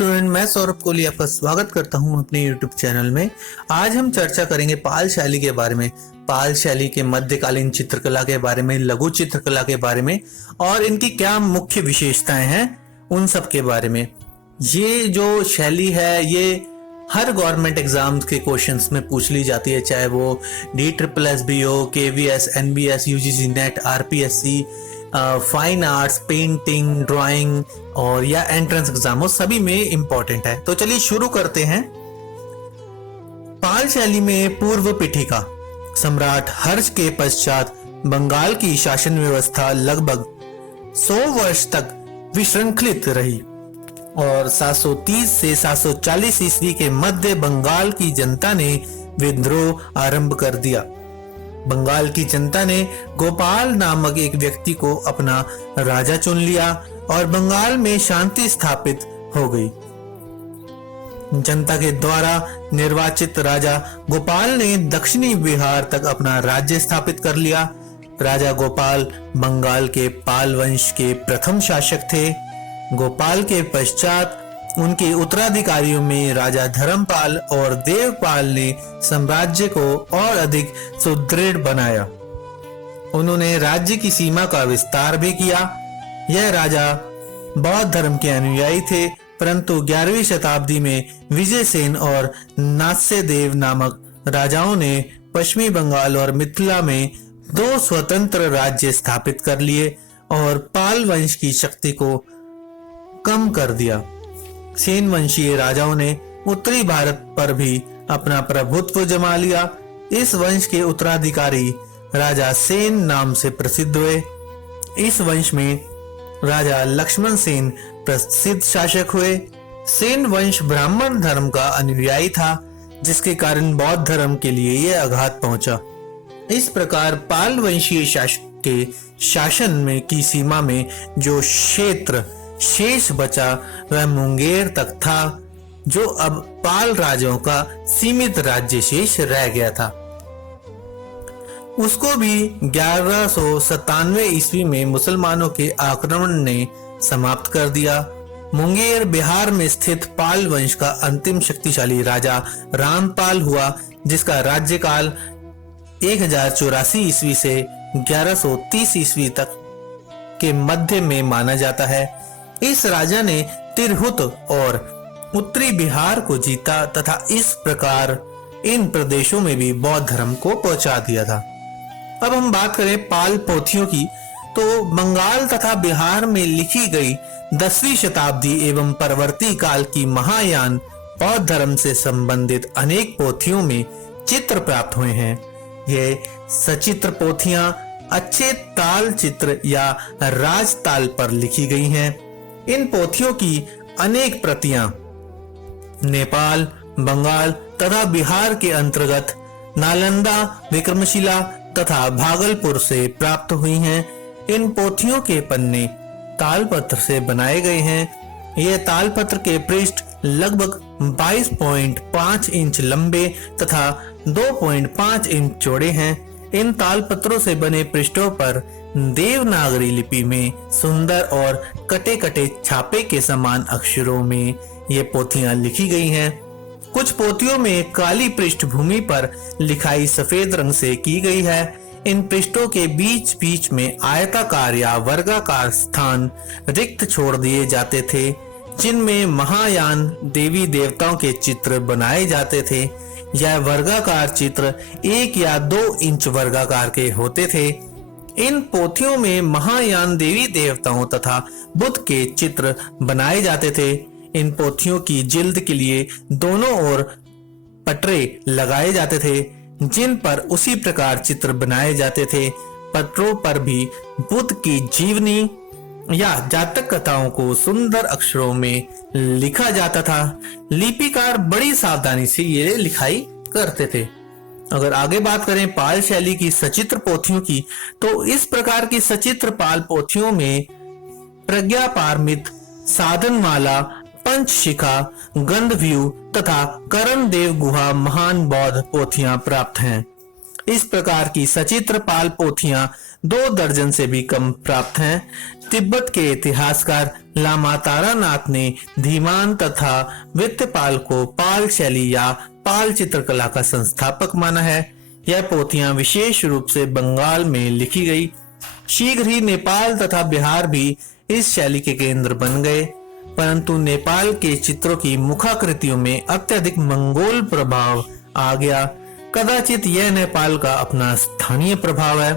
Student, मैं सौरभ कोहली आपका स्वागत करता हूं अपने YouTube चैनल में। आज हम चर्चा करेंगे पाल शैली के बारे में, पाल शैली के मध्यकालीन चित्रकला के बारे में, लघु चित्रकला के बारे में और इनकी क्या मुख्य विशेषताएं हैं उन सब के बारे में। ये जो शैली है ये हर गवर्नमेंट एग्जाम्स के क्वेश्चंस में पूछ ली जाती है, चाहे वो DSSB हो, KVS, NBS, UGC net, RPSC, fine arts, painting, drawing और या एंट्रेंस एग्जाम हो, सभी में इंपॉर्टेंट है। तो चलिए शुरू करते हैं। पाल शैली में पूर्व पीठिका सम्राट हर्ष के पश्चात बंगाल की शासन व्यवस्था लगभग 100 वर्ष तक विश्रृंखलित रही और 730 से 740 ईस्वी के मध्य बंगाल की जनता ने विद्रोह आरंभ कर दिया। बंगाल की जनता ने गोपाल नामक एक व्यक्ति को अपना राजा चुन लिया और बंगाल में शांति स्थापित हो गई। जनता के द्वारा निर्वाचित राजा गोपाल ने दक्षिणी बिहार तक अपना राज्य स्थापित कर लिया। राजा गोपाल बंगाल के पाल वंश के प्रथम शासक थे। गोपाल के पश्चात उनके उत्तराधिकारियों में राजा धर्मपाल और देवपाल ने साम्राज्य को और अधिक सुदृढ़ बनाया। उन्होंने राज्य की सीमा का विस्तार भी किया। यह राजा बौद्ध धर्म के अनुयायी थे, परंतु 11वीं शताब्दी में विजयसेन और नास्यदेव नामक राजाओं ने पश्चिमी बंगाल और मिथिला में 2 स्वतंत्र राज्य स्थापित कर लिए और पाल वंश की शक्ति को कम कर दिया। सेन वंशीय राजाओं ने उत्तरी भारत पर भी अपना प्रभुत्व जमा लिया। इस वंश के उत्तराधिकारी राजा सेन नाम से प्रसिद्ध हुए। इस वंश में राजा लक्ष्मण सेन प्रसिद्ध शासक हुए। सेन वंश ब्राह्मण धर्म का अनुयायी था, जिसके कारण बौद्ध धर्म के लिए यह आघात पहुंचा। इस प्रकार पाल वंशीय शासक के शासन में की सीमा में जो क्षेत्र शेष बचा वह मुंगेर तक था, जो अब पाल राजाओं का सीमित राज्य शेष रह गया था। उसको भी 1197 ईस्वी में मुसलमानों के आक्रमण ने समाप्त कर दिया। मुंगेर बिहार में स्थित पाल वंश का अंतिम शक्तिशाली राजा रामपाल हुआ, जिसका राज्यकाल 1084 ईस्वी से 1130 ईस्वी तक के मध्य में माना जाता है। इस राजा ने तिरहुत और उत्तरी बिहार को जीता तथा इस प्रकार इन प्रदेशों में भी बौद्ध धर्म को पहुंचा दिया था। अब हम बात करें पाल पोथियों की, तो बंगाल तथा बिहार में लिखी गई 10वीं शताब्दी एवं परवर्ती काल की महायान बौद्ध धर्म से संबंधित अनेक पोथियों में चित्र प्राप्त हुए हैं। ये सचित्र पोथियां अच्छे ताल चित्र या राज ताल पर लिखी गई हैं। इन पोथियों की अनेक प्रतियां नेपाल, बंगाल तथा बिहार के अंतर्गत नालंदा, विक्रमशिला तथा भागलपुर से प्राप्त हुई हैं। इन पोथियों के पन्ने तालपत्र से बनाए गए हैं। ये तालपत्र के पृष्ठ लगभग 22.5 इंच लंबे तथा 2.5 इंच चौड़े हैं। इन तालपत्रों से बने पृष्ठों पर देवनागरी लिपि में सुंदर और कटे कटे छापे के समान अक्षरों में ये पोथियां लिखी गई हैं। कुछ पोथियों में काली पृष्ठभूमि पर लिखाई सफेद रंग से की गई है। इन पृष्ठों के बीच बीच में आयताकार या वर्गाकार स्थान रिक्त छोड़ दिए जाते थे, जिनमें महायान देवी देवताओं के चित्र बनाए जाते थे। यह वर्गाकार चित्र 1 या 2 इंच वर्गाकार के होते थे। इन पोथियों में महायान देवी देवताओं तथा बुद्ध के चित्र बनाए जाते थे। इन पोथियों की जिल्द के लिए दोनों ओर पटरे लगाए जाते थे, जिन पर उसी प्रकार चित्र बनाए जाते थे। पत्रों पर भी बुद्ध की जीवनी या जातक कथाओं को सुंदर अक्षरों में लिखा जाता था। लिपिकार बड़ी सावधानी से ये लिखाई करते थे। अगर आगे बात करें पाल शैली की सचित्र पोथियों की, तो इस प्रकार की सचित्र पाल पोथियों में प्रज्ञा पारमित, साधनमाला, पंचशिखा, गंधव्यूह तथा करण देव गुहा महान बौद्ध पोथियां प्राप्त हैं। इस प्रकार की सचित्र पाल पोथियां 2 दर्जन से भी कम प्राप्त हैं। तिब्बत के इतिहासकार लामा तारानाथ ने धीमान तथा वित्तपाल को पाल शैली या पाल चित्रकला का संस्थापक माना है। यह पोथियां विशेष रूप से बंगाल में लिखी गई। शीघ्र ही नेपाल तथा बिहार भी इस शैली के केंद्र बन गए, परंतु नेपाल के चित्रों की मुखाकृतियों में अत्यधिक मंगोल प्रभाव आ गया। कदाचित यह नेपाल का अपना स्थानीय प्रभाव है।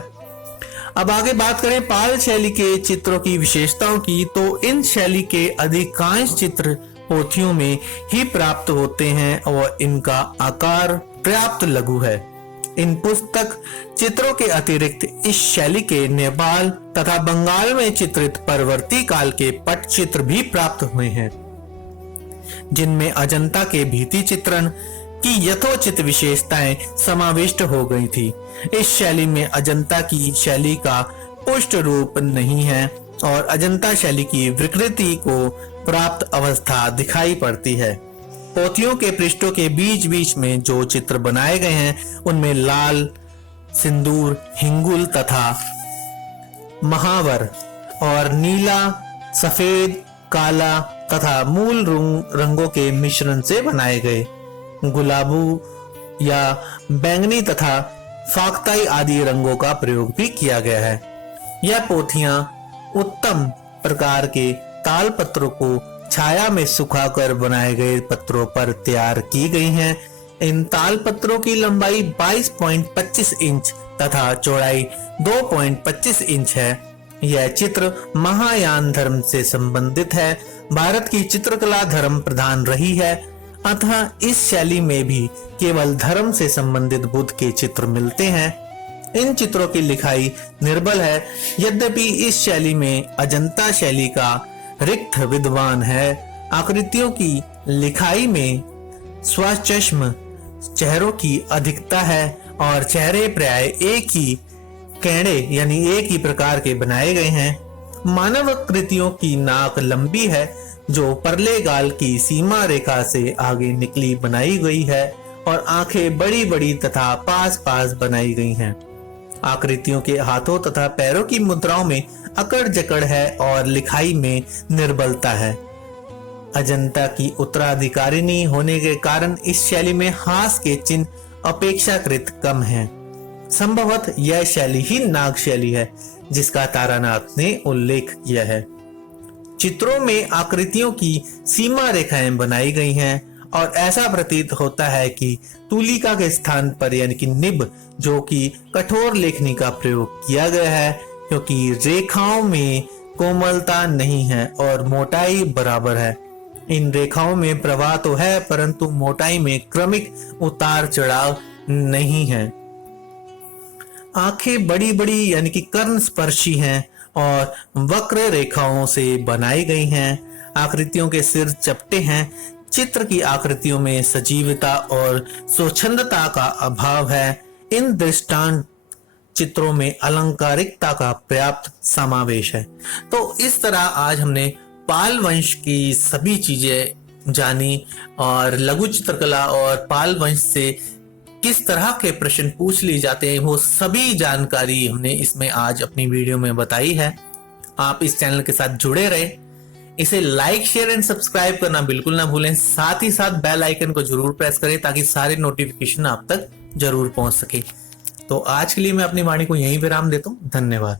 अब आगे बात करें पाल शैली के चित्रों की विशेषताओं की, तो इन शैली के अधिकांश चित्र पोथियों में ही प्राप्त होते हैं और इनका आकार पर्याप्त लघु है। इन पुस्तक चित्रों के अतिरिक्त इस शैली के नेपाल तथा बंगाल में चित्रित परवर्ती काल के पटचित्र भी प्राप्त हुए हैं, जिनमें अजंता के भित्ति चित्रण की यथोचित विशेषताएं समाविष्ट हो गई थी। इस शैली में अजंता की शैली का पुष्ट रूप नहीं है और अजंता शैली की विकृति को प्राप्त अवस्था दिखाई पड़ती है। पोथियों के पृष्ठों के बीच बीच में जो चित्र बनाए गए हैं उनमें लाल, सिंदूर, हिंगुल तथा महावर और नीला, सफेद, काला तथा मूल रंगों के मिश्रण से बनाए गए गुलाबू या बैंगनी तथा फाक्ताई आदि रंगों का प्रयोग भी किया गया है। यह पोथियां उत्तम प्रकार के ताल पत्रों को छाया में सुखाकर बनाए गए पत्रों पर तैयार की गई हैं। इन ताल पत्रों की लंबाई 22.25 इंच तथा चौड़ाई 2.25 इंच है। यह चित्र महायान धर्म से संबंधित है। भारत की चित्रकला धर्म प्रधान रही है, अतः इस शैली में भी केवल धर्म से संबंधित बुद्ध के चित्र मिलते हैं। इन चित्रों की लिखाई निर्बल है, यद्यपि इस शैली में अजंता शैली का रिक्त विद्वान है। आकृतियों की लिखाई में स्वचश्म चेहरों की अधिकता है और चेहरे प्राय एक ही कैंडे यानी एक ही प्रकार के बनाए गए हैं। मानव आकृतियों की नाक लंबी है जो परले गाल की सीमा रेखा से आगे निकली बनाई गई है और आंखें बड़ी बड़ी तथा पास पास बनाई गई हैं। आकृतियों के हाथों तथा पैरों की मुद्राओं में अकड़ जकड़ है और लिखाई में निर्बलता है। अजंता की उत्तराधिकारिणी होने के कारण इस शैली में हास के चिन्ह अपेक्षाकृत कम हैं। संभवतः यह शैली ही नाग शैली है जिसका तारानाथ ने उल्लेख किया है। चित्रों में आकृतियों की सीमा रेखाएं बनाई गई हैं और ऐसा प्रतीत होता है कि तुलिका के स्थान पर यानी कि निब जो कि कठोर लेखनी का प्रयोग किया गया है, क्योंकि रेखाओं में कोमलता नहीं है और मोटाई बराबर है। इन रेखाओं में प्रवाह तो है परंतु मोटाई में क्रमिक उतार चढ़ाव नहीं है। आंखें बड़ी बड़ी यानी कि कर्ण स्पर्शी हैं और वक्र रेखाओं से बनाई गई हैं। आकृतियों के सिर चपटे हैं। चित्र की आकृतियों में सजीवता और स्वच्छंदता का अभाव है। इन दृष्टांत चित्रों में अलंकारिकता का पर्याप्त समावेश है। तो इस तरह आज हमने पाल वंश की सभी चीजें जानी और लघु चित्रकला और पाल वंश से किस तरह के प्रश्न पूछ लिए जाते हैं वो सभी जानकारी हमने इसमें आज अपनी वीडियो में बताई है। आप इस चैनल के साथ जुड़े रहे, इसे लाइक, शेयर एंड सब्सक्राइब करना बिल्कुल ना भूलें। साथ ही साथ बेल आइकन को जरूर प्रेस करें ताकि सारे नोटिफिकेशन आप तक जरूर पहुंच सके। तो आज के लिए मैं अपनी वाणी को यहीं विराम देता हूं। धन्यवाद।